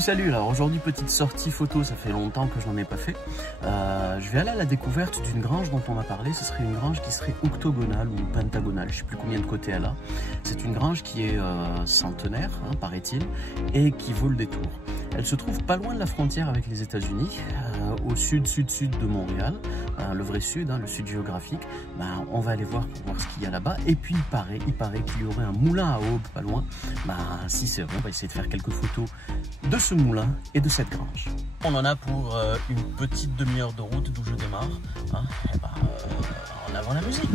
Salut, alors aujourd'hui petite sortie photo, ça fait longtemps que je n'en ai pas fait. Je vais aller à la découverte d'une grange dont on m'a parlé. Ce serait une grange qui serait octogonale ou pentagonale, je ne sais plus combien de côtés elle a. C'est une grange qui est centenaire, hein, paraît-il, et qui vaut le détour. Elle se trouve pas loin de la frontière avec les États-Unis, au sud-sud-sud de Montréal, le vrai sud, hein, le sud géographique. On va aller voir pour voir ce qu'il y a là-bas. Et puis il paraît qu'il y aurait un moulin à aube pas loin. Si c'est vrai, on va essayer de faire quelques photos de ce moulin et de cette grange. On en a pour une petite demi-heure de route d'où je démarre. Hein, en avant la musique.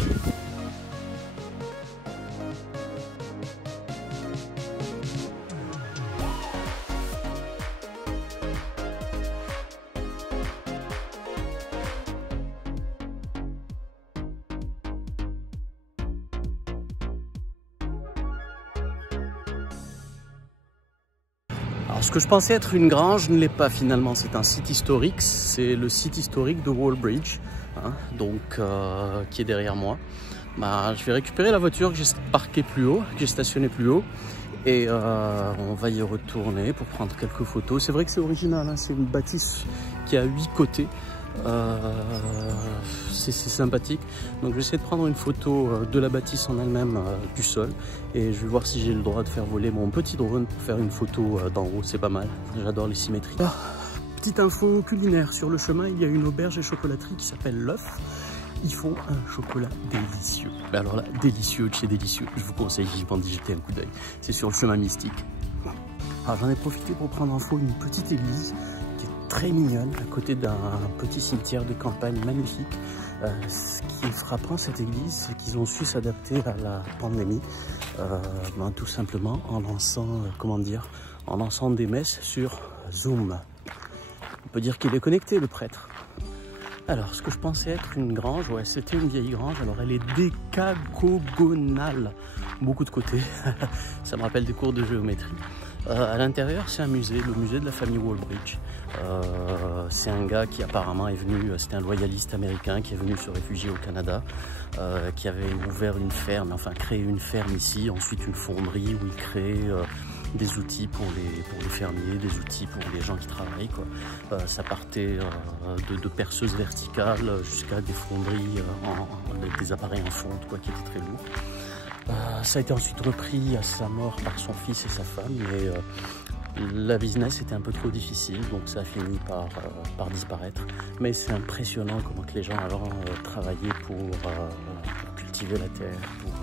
Alors, ce que je pensais être une grange ne l'est pas finalement, c'est un site historique, c'est le site historique de Wallbridge, hein, donc qui est derrière moi. Je vais récupérer la voiture que j'ai parquée plus haut, que j'ai stationnée plus haut, et on va y retourner pour prendre quelques photos. C'est vrai que c'est original, hein, c'est une bâtisse qui a 8 côtés. C'est sympathique, donc je vais essayer de prendre une photo de la bâtisse en elle-même, du sol, et je vais voir si j'ai le droit de faire voler mon petit drone pour faire une photo d'en haut. C'est pas mal, j'adore les symétries. Petite info culinaire, sur le chemin il y a une auberge et chocolaterie qui s'appelle L'Œuf. Ils font un chocolat délicieux, mais alors là, délicieux de chez délicieux. Je vous conseille vivement d'y jeter un coup d'œil, c'est sur le chemin mystique. Alors j'en ai profité pour prendre en photo une petite église très mignonne à côté d'un petit cimetière de campagne magnifique. Ce qui est frappant cette église, c'est qu'ils ont su s'adapter à la pandémie, tout simplement en lançant, en lançant des messes sur Zoom. On peut dire qu'il est connecté, le prêtre. Alors, ce que je pensais être une grange, ouais, c'était une vieille grange. Alors, elle est décagogonale, beaucoup de côtés. Ça me rappelle des cours de géométrie. À l'intérieur, c'est un musée, le musée de la famille Wallbridge. C'est un gars qui apparemment est venu, c'était un loyaliste américain qui est venu se réfugier au Canada, qui avait ouvert une ferme, enfin créé une ferme ici, ensuite une fonderie où il crée des outils pour les fermiers, des outils pour les gens qui travaillent, quoi. Ça partait de perceuses verticales jusqu'à des fonderies avec des appareils en fonte, quoi, qui étaient très lourds. Ça a été ensuite repris à sa mort par son fils et sa femme, mais la business était un peu trop difficile, donc ça a fini par disparaître. Mais c'est impressionnant comment que les gens avant travaillaient pour cultiver la terre, pour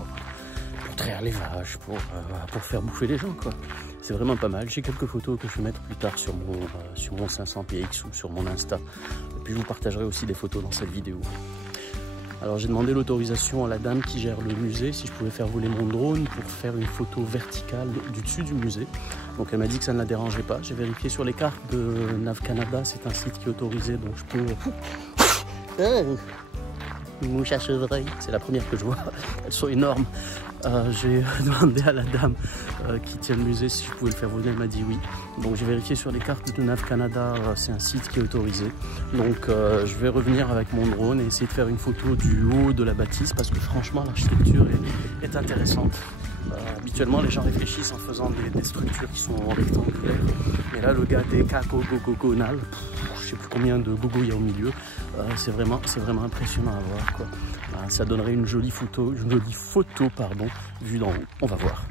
traire les vaches, pour faire bouffer les gens, quoi. C'est vraiment pas mal. J'ai quelques photos que je vais mettre plus tard sur mon 500px ou sur mon Insta. Et puis je vous partagerai aussi des photos dans cette vidéo. Alors j'ai demandé l'autorisation à la dame qui gère le musée si je pouvais faire voler mon drone pour faire une photo verticale du dessus du musée. Donc elle m'a dit que ça ne la dérangeait pas. J'ai vérifié sur les cartes de Nav Canada, c'est un site qui est autorisé, donc je peux... Une mouche à chevreuil, c'est la première que je vois, elles sont énormes. J'ai demandé à la dame qui tient le musée si je pouvais le faire voler, elle m'a dit oui. Donc j'ai vérifié sur les cartes de Nav Canada, c'est un site qui est autorisé. Donc je vais revenir avec mon drone et essayer de faire une photo du haut de la bâtisse parce que franchement l'architecture est intéressante. Habituellement les gens réfléchissent en faisant des structures qui sont rectangulaires, mais là le gars des cacogogonales, je sais plus combien de gogo il y a au milieu, c'est vraiment impressionnant à voir, quoi. Ça donnerait une jolie photo, vue d'en haut, on va voir.